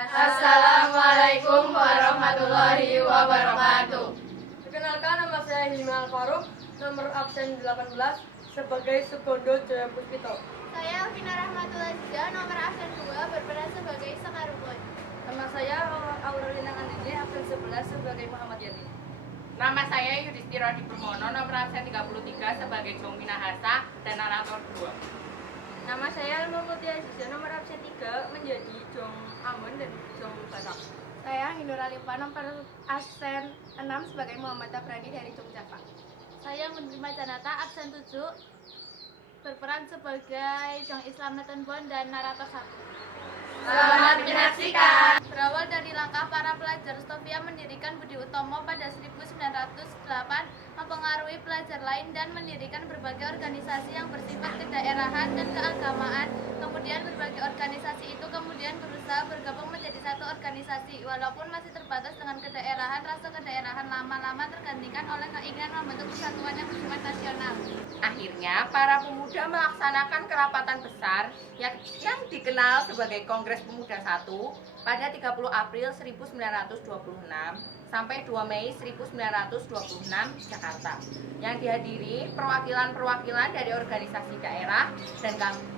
Assalamualaikum warahmatullahi wabarakatuh. Perkenalkan, nama saya Himal Faruk, nomor absen 18 sebagai Sukondo Jaya Puspito. Saya Vina Rahmatullah Zia, nomor absen 2 berperan sebagai Sakarukun. Nama saya Aurelina Andini, absen 11 sebagai Muhammad Yani. Nama saya Yudhistira Dipermono, nomor absen 33 sebagai Jong Minahasa dan narator 2. Nama saya Lulutia Azizia, nomor absen 3 menjadi Jong Amun dan Jong Batak. Saya Hindur Alifa, nomor absen 6 sebagai Muhammad Tabrani dari Jogja. Saya menerima Janata, absen 7 berperan sebagai Jong Islam Netenbon dan narator 1. Selamat menyaksikan. Berawal dari langkah para pelajar Stovia mendirikan Budi Utomo pada 1908, mempengaruhi pelajar lain dan mendirikan berbagai organisasi yang bersifat kedaerahan dan keagamaan. Kemudian berbagai organisasi itu kemudian berusaha bergabung menjadi satu organisasi. Walaupun masih terbatas dengan kedaerahan, rasa kedaerahan lama-lama tergantikan oleh keinginan membentuk persatuan yang bersifat nasional. Akhirnya, para pemuda melaksanakan kerapatan besar yang dikenal sebagai Kongres Pemuda 1 pada 30 April 1926 sampai 2 Mei 1926 Jakarta, yang dihadiri perwakilan-perwakilan dari organisasi daerah dan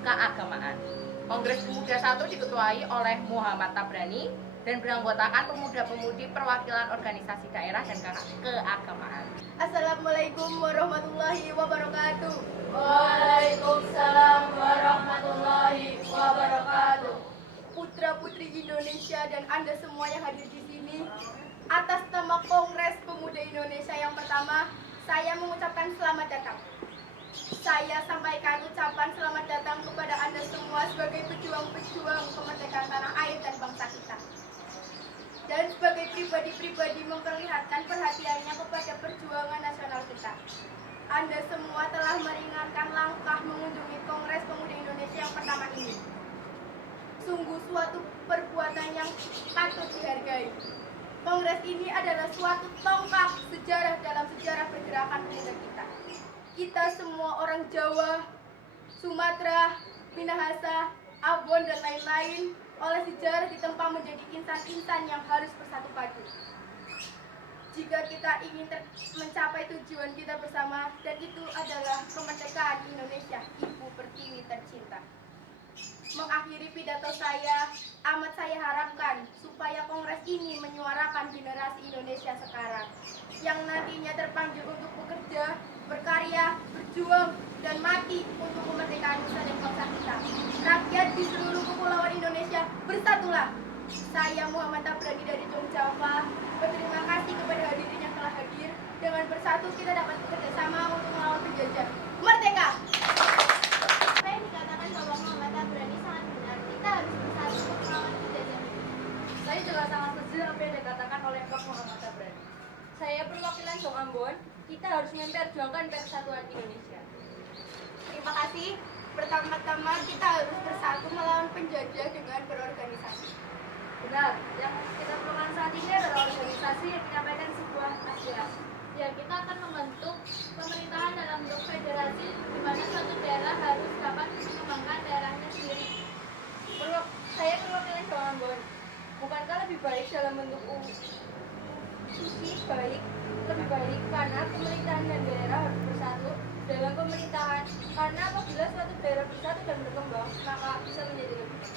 keagamaan. Kongres Pemuda 1 diketuai oleh Muhammad Tabrani dan beranggotakan pemuda-pemudi perwakilan organisasi daerah dan keagamaan. Assalamualaikum warahmatullahi wabarakatuh. Waalaikumsalam warahmatullahi wabarakatuh. Putra-putri Indonesia dan Anda semua yang hadir di sini, atas nama Kongres Pemuda Indonesia yang pertama, saya mengucapkan selamat datang. Saya sampaikan ucapan selamat datang kepada Anda semua sebagai pejuang-pejuang kemerdekaan tanah air dan bangsa kita. Dan sebagai pribadi-pribadi memperlihatkan perhatiannya kepada perjuangan nasional kita. Anda semua telah meringankan langkah mengunjungi Kongres Pemuda Indonesia yang pertama ini. Sungguh suatu perbuatan yang patut dihargai. Kongres ini adalah suatu tonggak sejarah dalam sejarah pergerakan pemuda kita. Kita semua orang Jawa, Sumatera, Minahasa, Ambon, dan lain-lain oleh sejarah ditempa menjadi insan-insan yang harus bersatu padu. Jika kita ingin mencapai tujuan kita bersama, dan itu adalah kemerdekaan Indonesia, Ibu Pertiwi tercinta. Mengakhiri pidato saya, amat saya harapkan supaya kongres ini menyuarakan generasi Indonesia sekarang yang nantinya terpanggil untuk bekerja, berkarya, berjuang, dan mati untuk kemerdekaan nusa dan bangsa kita. Rakyat di seluruh kepulauan Indonesia, bersatulah! Saya Muhammad Tabrani dari Jogja berterima kasih kepada hadirin yang telah hadir. Dengan bersatu kita dapat bekerja sama untuk melawan penjajah. Merdeka! Apa yang dikatakan bahwa Muhammad Tabrani sangat benar. Kita harus bersatu untuk melawan penjajah. Saya juga sangat setuju apa yang dikatakan oleh Pak Muhammad Tabrani. Saya perwakilan Jong Ambon, kita harus memperjuangkan persatuan Indonesia. Terima kasih. Pertama-tama kita harus bersatu melawan penjajah dengan berorganisasi. Benar, yang kita perlukan saat ini adalah organisasi yang menyampaikan sebuah aspirasi. Ya, kita akan membentuk pemerintahan dalam bentuk federasi di mana suatu daerah harus dapat mengembangkan daerahnya sendiri. Saya perwakilan Jong Ambon. Bukankah lebih baik dalam bentuk lebih baik karena pemerintahan dan daerah harus bersatu dalam pemerintahan, karena apabila suatu daerah bersatu dan berkembang maka bisa menjadi lebih baik.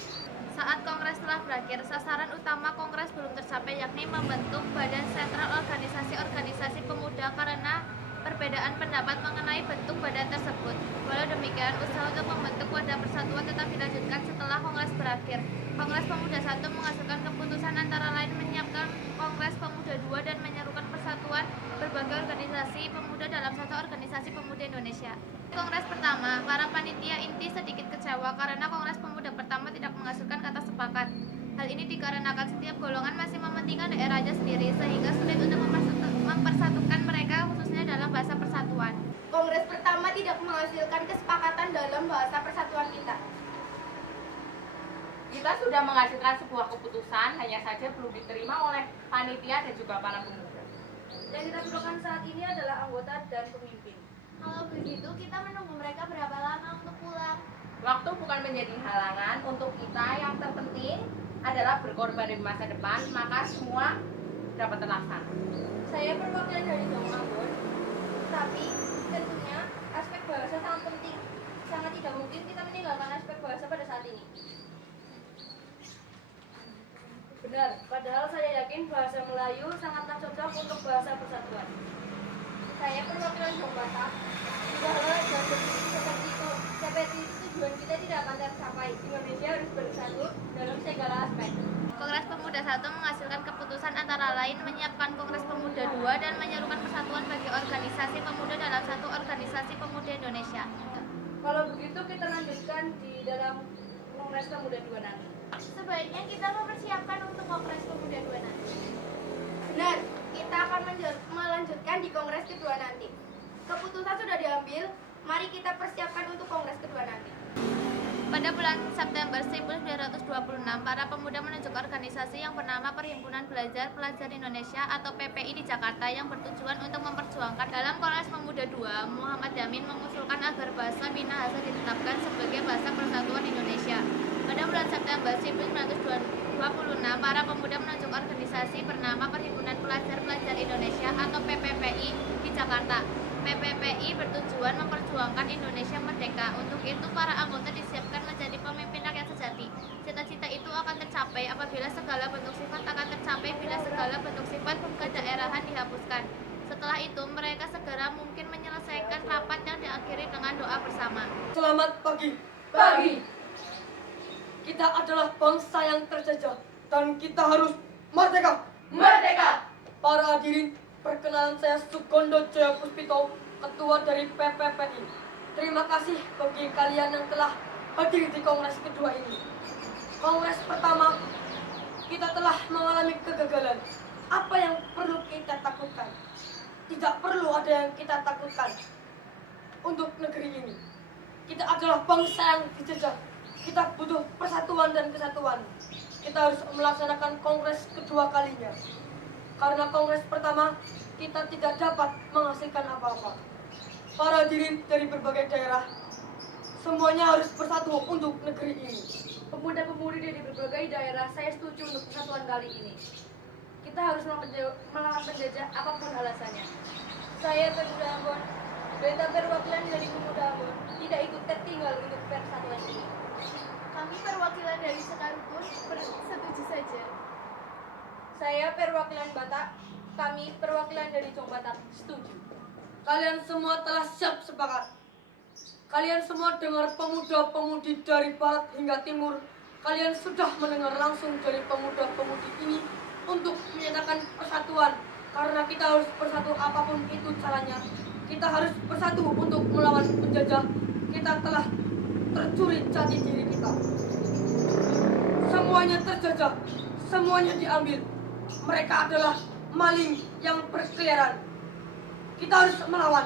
Saat kongres telah berakhir, sasaran utama kongres belum tercapai, yakni membentuk badan sentral organisasi-organisasi pemuda karena perbedaan pendapat mengenai bentuk badan tersebut. Walau demikian, usaha untuk membentuk wadah persatuan tetap dilanjutkan setelah kongres berakhir. Kongres Pemuda 1 menghasilkan keputusan antara lain menyiapkan Kongres Pemuda 2 dan menyerukan persatuan berbagai organisasi pemuda dalam satu organisasi pemuda Indonesia. Kongres pertama, para panitia inti sedikit kecewa karena Kongres Pemuda pertama tidak menghasilkan kata sepakat. Hal ini dikarenakan setiap golongan masih mementingkan daerahnya sendiri sehingga sulit untuk mempersatukan mereka khususnya dalam bahasa persatuan. Kongres pertama tidak menghasilkan kesepakatan dalam bahasa persatuan kita. Kita sudah menghasilkan sebuah keputusan, hanya saja belum diterima oleh panitia dan juga para pemuda. Yang kita perlukan saat ini adalah anggota dan pemimpin. Kalau begitu, kita menunggu mereka berapa lama untuk pulang? Waktu bukan menjadi halangan untuk kita, yang terpenting adalah berkorban demi masa depan, maka semua dapat terlaksana. Saya perwakilan dari Jawa Ambon, tapi tentunya aspek bahasa sangat penting. Sangat tidak mungkin kita meninggalkan aspek bahasa pada saat ini. Benar, padahal saya yakin bahasa Melayu sangatlah cocok untuk bahasa persatuan. Saya perwakilan Jawa Batak. Sudahlah, jangan berdiri seperti itu. Seperti itu tujuan kita tidak akan tercapai. Indonesia harus bersatu dalam segala aspek. Kongres Pemuda 1 menghasilkan keputusan antara lain menyiapkan Kongres Pemuda 2 dan menyerukan persatuan bagi organisasi pemuda dalam satu organisasi pemuda Indonesia. Kalau begitu kita lanjutkan di dalam Kongres Pemuda 2 nanti. Sebaiknya kita mempersiapkan untuk Kongres Pemuda 2 nanti. Benar, kita akan melanjutkan di kongres kedua nanti. Keputusan sudah diambil, mari kita persiapkan untuk kongres kedua nanti. Pada bulan September 1926, para pemuda menunjuk organisasi yang bernama Perhimpunan Belajar Pelajar Indonesia atau PPI di Jakarta yang bertujuan untuk memperjuangkan. Dalam Kongres Pemuda 2, Muhammad Yamin mengusulkan agar bahasa Minahasa ditetapkan sebagai bahasa persatuan Indonesia. Pada bulan September 1926, para pemuda menunjuk organisasi bernama Perhimpunan Pelajar Indonesia atau PPPI di Jakarta. PPPI bertujuan memperjuangkan Indonesia merdeka. Untuk itu, para anggota disiapkan menjadi pemimpin rakyat sejati. Cita-cita itu akan tercapai apabila segala bentuk sifat akan tercapai bila segala bentuk sifat kedaerahan dihapuskan. Setelah itu, mereka segera mungkin menyelesaikan rapat yang diakhiri dengan doa bersama. Selamat pagi. Pagi. Kita adalah bangsa yang terjajah dan kita harus merdeka. Merdeka. Para hadirin, perkenalan saya Sugondo Jaya Puspito, Ketua dari PPPI. Terima kasih bagi kalian yang telah hadir di kongres kedua ini. Kongres pertama, kita telah mengalami kegagalan. Apa yang perlu kita takutkan? Tidak perlu ada yang kita takutkan untuk negeri ini. Kita adalah bangsa yang dijajah. Kita butuh persatuan dan kesatuan. Kita harus melaksanakan kongres kedua kalinya. Karena kongres pertama kita tidak dapat menghasilkan apa-apa. Para hadirin dari berbagai daerah, semuanya harus bersatu untuk negeri ini. Pemuda-pemudi dari berbagai daerah, saya setuju untuk persatuan kali ini. Kita harus melawan penjajah apapun alasannya. Saya pemuda Ambon, Beta perwakilan dari pemuda Ambon, tidak ikut tertinggal untuk persatuan ini. Kami perwakilan dari Sekarukun setuju saja. Saya perwakilan Batak, kami perwakilan dari Jong Batak, setuju. Kalian semua telah siap sepakat. Kalian semua dengar pemuda-pemudi dari barat hingga timur. Kalian sudah mendengar langsung dari pemuda-pemudi ini untuk menyatakan persatuan. Karena kita harus bersatu apapun itu caranya. Kita harus bersatu untuk melawan penjajah. Kita telah tercuri jati diri kita. Semuanya terjajah, semuanya diambil. Mereka adalah maling yang berkeliaran. Kita harus melawan.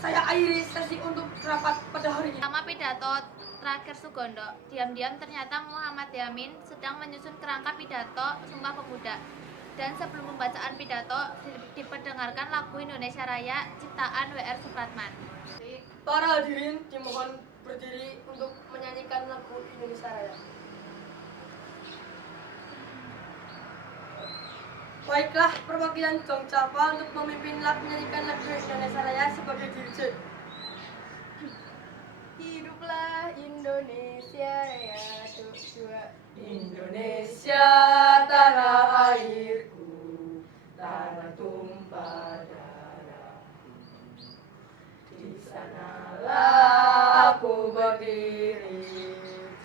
Saya akhiri sesi untuk rapat pada hari ini. Sama pidato terakhir Sugondo, diam-diam ternyata Muhammad Yamin sedang menyusun kerangka pidato Sumpah Pemuda. Dan sebelum pembacaan pidato, diperdengarkan lagu Indonesia Raya ciptaan W.R. Supratman. Para hadirin dimohon berdiri untuk menyanyikan lagu Indonesia Raya. Baiklah, perwakilan Jong Java untuk memimpin menyanyikan lagu Indonesia Raya sebagai DJ. Hiduplah Indonesia Raya dua. Indonesia tanah airku, tanah tumpah darahku. Di sanalah aku berdiri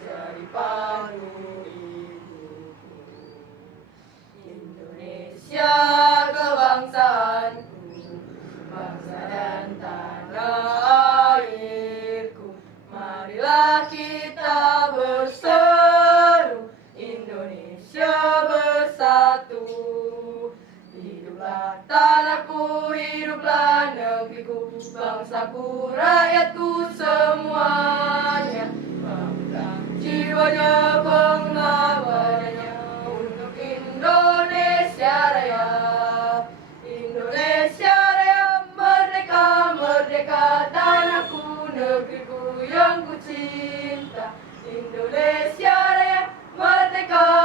jadi pandu ibuku. Indonesia kebangsaanku, bangsa dan tanah airku. Marilah kita berseru, Indonesia bersatu. Hiduplah tanahku, hiduplah negeriku, bangsaku, rakyatku semuanya. Bangga jiwanya, pengabdiannya untuk Indonesia Raya. Indonesia Raya merdeka, merdeka, tanahku, negeriku yang ku cinta. Indonesia Raya merdeka,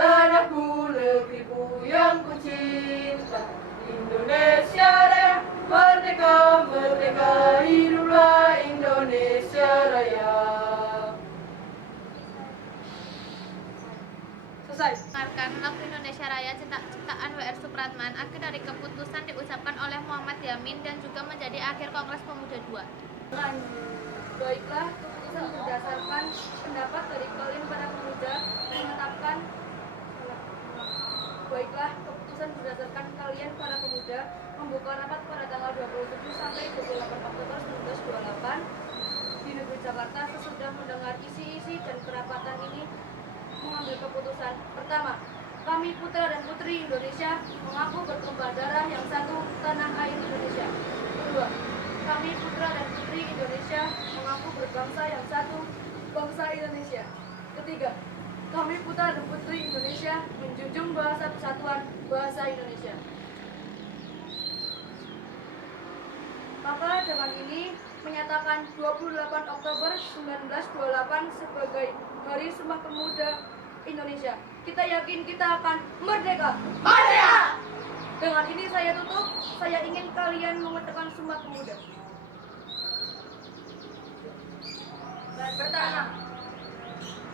tanahku, negeriku yang kucinta. Indonesia Raya, merdeka, merdeka, hiduplah Indonesia Raya. Selesai. Mendengarkan lagu Indonesia Raya ciptaan W.R. Supratman, akhir dari keputusan diucapkan oleh Muhammad Yamin dan juga menjadi akhir Kongres Pemuda II. Baiklah, keputusan berdasarkan pendapat dari kalian para pemuda menetapkan. Baiklah, keputusan berdasarkan kalian para pemuda membuka rapat pada tanggal 27 sampai 28 Oktober 1928 di negeri Jakarta sesudah mendengar isi-isi dan kerapatan ini mengambil keputusan. Pertama, kami putra dan putri Indonesia mengaku bertumpah darah yang satu tanah air Indonesia. Kedua, kami putra dan putri Indonesia mengaku berbangsa yang satu bangsa Indonesia. Ketiga, kami putra dan putri Indonesia menjunjung bahasa persatuan bahasa Indonesia. Maka dengan ini menyatakan 28 Oktober 1928 sebagai Hari Sumpah Pemuda Indonesia. Kita yakin kita akan merdeka. Merdeka! Dengan ini saya tutup. Saya ingin kalian mengucapkan Sumpah Pemuda. Pertama,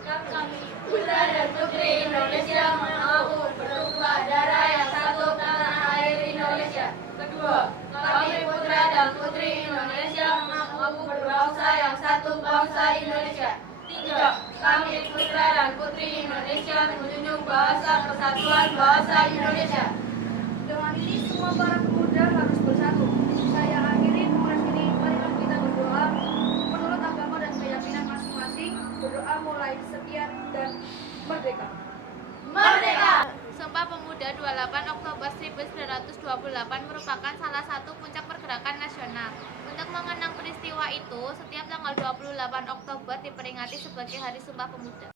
kami putra dan putri Indonesia mengaku bertumpah darah yang satu tanah air Indonesia. Kedua, kami putra dan putri Indonesia mengaku berbangsa yang satu bangsa Indonesia. Tiga, kami putra dan putri Indonesia menjunjung bahasa persatuan bahasa Indonesia. Dengan ini semua para pemuda harus bersatu. Saya akhiri kongres ini. Marilah kita berdoa menurut agama dan keyakinan masing-masing. Berdoa mulai sekian dan merdeka. Merdeka! Sumpah Pemuda 28 Oktober 1928 merupakan salah satu puncak pergerakan nasional. Untuk mengenang peristiwa itu, setiap tanggal 28 Oktober diperingati sebagai Hari Sumpah Pemuda.